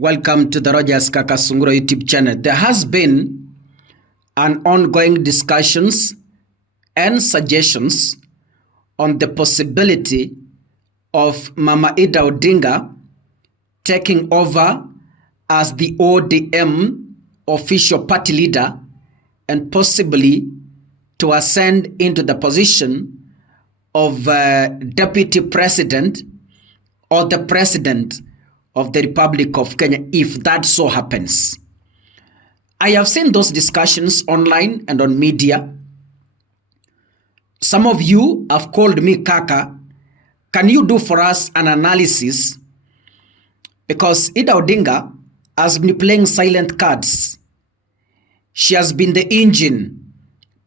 Welcome to the Rogers Kakasunguro YouTube channel. There has been an ongoing discussions and suggestions on the possibility of Mama Ida Odinga taking over as the ODM official party leader and possibly to ascend into the position of deputy president or the president of the Republic of Kenya, if that so happens. I have seen those discussions online and on media. Some of you have called me Kaka. Can you do for us an analysis? Because Ida Odinga has been playing silent cards. She has been the engine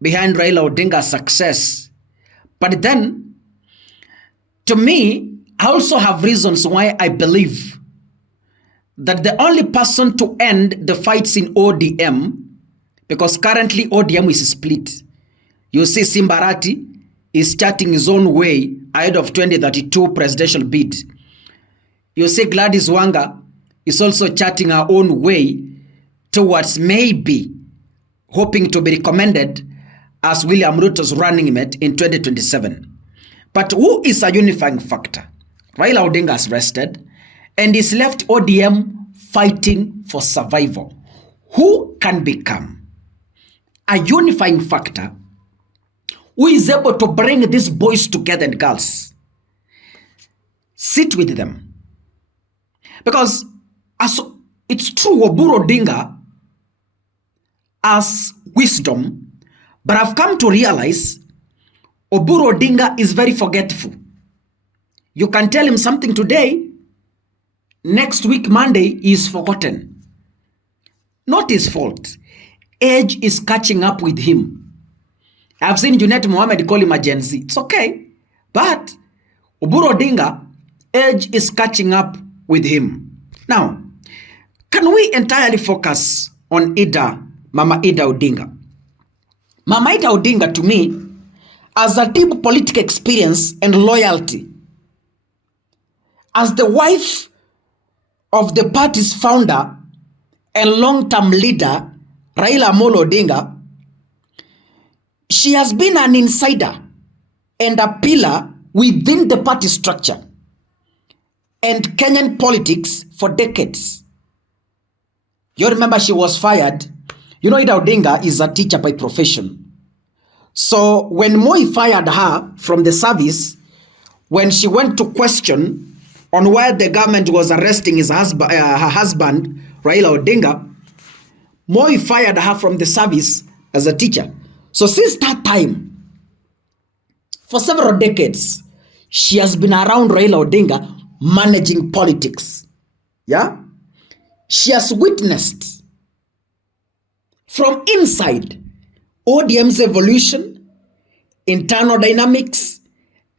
behind Raila Odinga's success. But then, to me, I also have reasons why I believe that the only person to end the fights in ODM, because currently ODM is split. You see Simbarati is charting his own way ahead of 2032 presidential bid. You see Gladys Wanga is also charting her own way towards maybe hoping to be recommended as William Ruto's running mate in 2027. But who is a unifying factor? Raila Odinga has rested and is left ODM fighting for survival. Who can become a unifying factor who is able to bring these boys together and girls? Sit with them. Because as it's true, Oburu Odinga has wisdom, but I've come to realize Oburu Odinga is very forgetful. You can tell him something today, next week, Monday, he is forgotten. Not his fault. Age is catching up with him. I've seen Junet Mohammed call him a Gen Z. It's okay. But Oburu Odinga, age is catching up with him. Now, can we entirely focus on Mama Ida Odinga? Mama Ida Odinga, to me, has a deep political experience and loyalty. As the wife of the party's founder and long-term leader, Raila Odinga, she has been an insider and a pillar within the party structure and Kenyan politics for decades. You remember she was fired. You know, Ida Odinga is a teacher by profession. So when Moi fired her from the service, when she went to question on why the government was arresting her husband, Raila Odinga, Moi fired her from the service as a teacher. So since that time, for several decades, she has been around Raila Odinga managing politics. Yeah? She has witnessed from inside ODM's evolution, internal dynamics,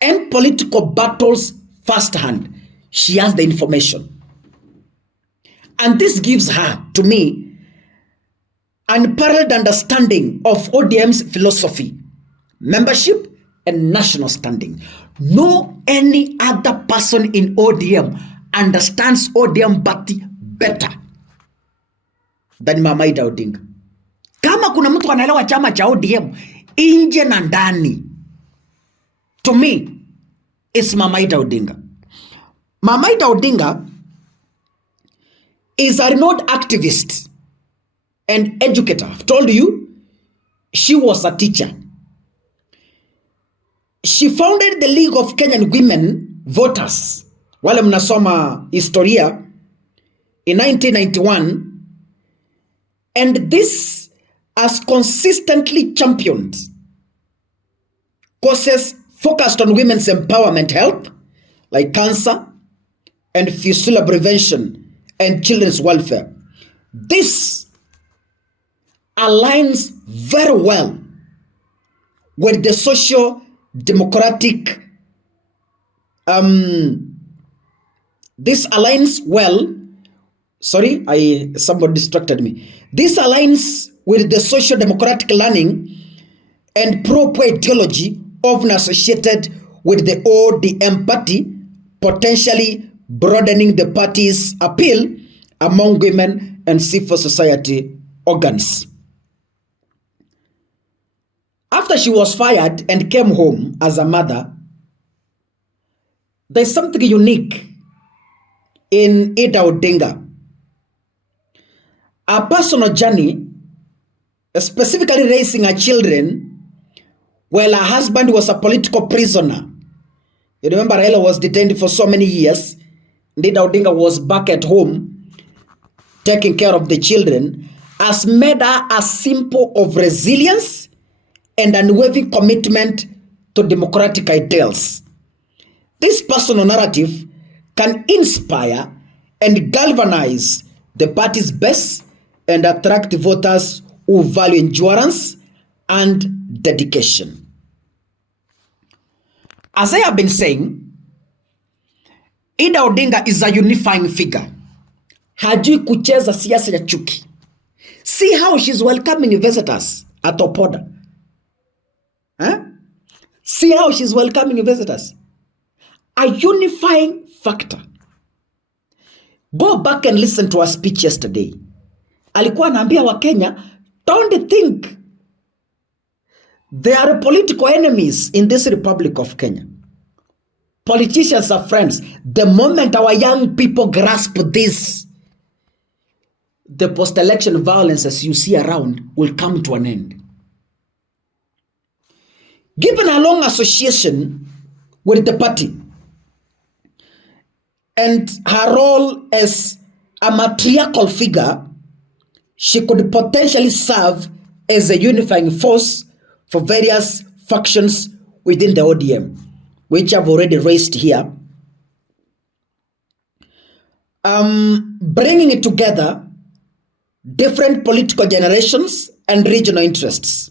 and political battles firsthand. She has the information. And this gives her, to me, an unparalleled understanding of ODM's philosophy, membership, and national standing. No any other person in ODM understands ODM party better than Mama Ida Odinga. Kama kuna mtu anaelewa chama cha ODM nje na ndani, to me, it's Mama Ida Odinga. Mama Ida Odinga is a renowned activist and educator. I've told you, she was a teacher. She founded the League of Kenyan Women Voters, wale mnasoma historia, in 1991, and this has consistently championed causes focused on women's empowerment health, like cancer, and fistula prevention and children's welfare. This aligns very well with the social democratic this aligns well, somebody distracted me. This aligns with the social democratic learning and pro-poor ideology often associated with the ODM party, potentially broadening the party's appeal among women and civil society organs. After she was fired and came home as a mother, there's something unique in Ida Odinga. Her personal journey, specifically raising her children while her husband was a political prisoner. You remember Raila was detained for so many years. Ida Odinga was back at home taking care of the children, has made her a symbol of resilience and unwavering commitment to democratic ideals. This personal narrative can inspire and galvanize the party's base and attract voters who value endurance and dedication. As I have been saying, Ida Odinga is a unifying figure. Hajui kucheza siasa ya chuki. See how she's welcoming visitors at Opoda. See how she's welcoming visitors. A unifying factor. Go back and listen to her speech yesterday. Alikuwa anaambia Wakenya, don't think there are political enemies in this Republic of Kenya. Politicians are friends. The moment our young people grasp this, the post-election violence as you see around will come to an end. Given a long association with the party and her role as a matriarchal figure, she could potentially serve as a unifying force for various factions within the ODM, which I've already raised here. Bringing it together different political generations and regional interests.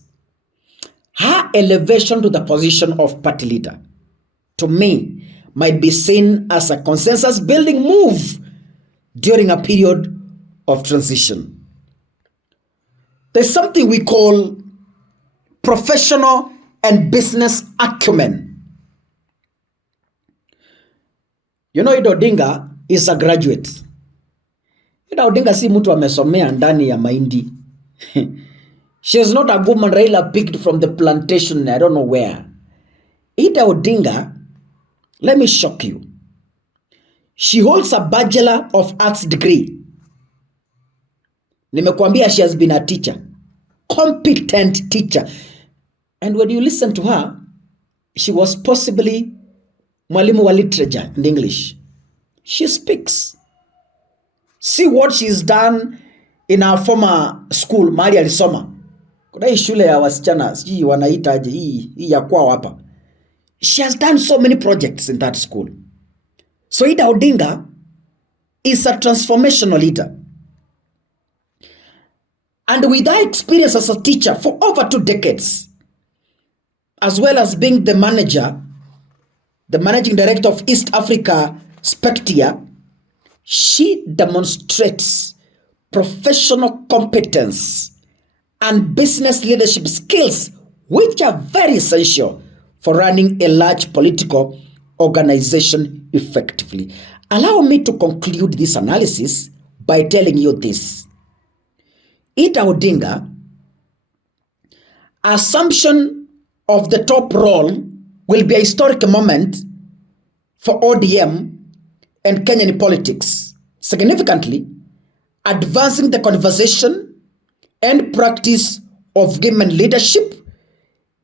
Her elevation to the position of party leader, to me, might be seen as a consensus-building move during a period of transition. There's something we call professional and business acumen. You know, Ida Odinga is a graduate. Ida Odinga si mtu amesomea ndani ya mahindi. She is not a woman Raila picked from the plantation, I don't know where. Ida Odinga, let me shock you. She holds a Bachelor of Arts degree. Nimekuambia she has been a teacher. Competent teacher. And when you listen to her, she was possibly mwalimu wa literature in English. She speaks. See what she's done in her former school, mahali alisoma. Kuna hii shule ya wasichana, sijui wanaita aje, hii ya kwao hapa. She has done so many projects in that school. So Ida Odinga is a transformational leader. And with her experience as a teacher for over 2 decades, as well as being the managing director of East Africa Spectia, she demonstrates professional competence and business leadership skills, which are very essential for running a large political organization effectively. Allow me to conclude this analysis by telling you this. Ida Odinga, assumption of the top role will be a historic moment for ODM and Kenyan politics, significantly advancing the conversation and practice of women leadership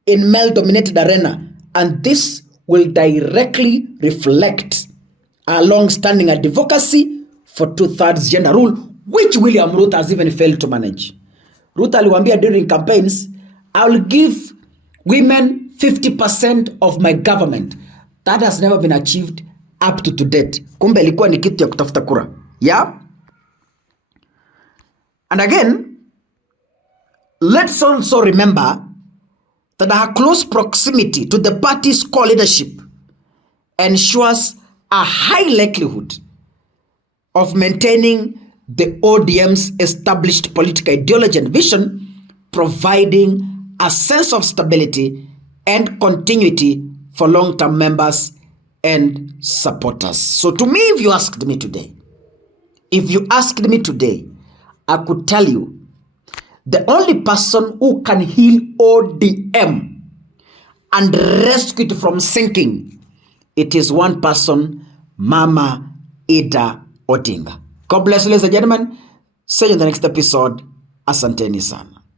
in male-dominated arena, and this will directly reflect our long-standing advocacy for 2/3 gender rule, which William Ruto has even failed to manage. Ruto aliwaambia during campaigns, I will give women 50% of my government. That has never been achieved up to date. Kumbe ilikuwa ni kitu ya kutafuta kura. Yeah? And again, let's also remember that our close proximity to the party's core leadership ensures a high likelihood of maintaining the ODM's established political ideology and vision, providing a sense of stability and continuity for long-term members and supporters. So to me, if you asked me today, If you asked me today, I could tell you the only person who can heal ODM and rescue it from sinking, it is one person, Mama Ida Odinga. God bless you, ladies and gentlemen. See you in the next episode. Asanteni sana.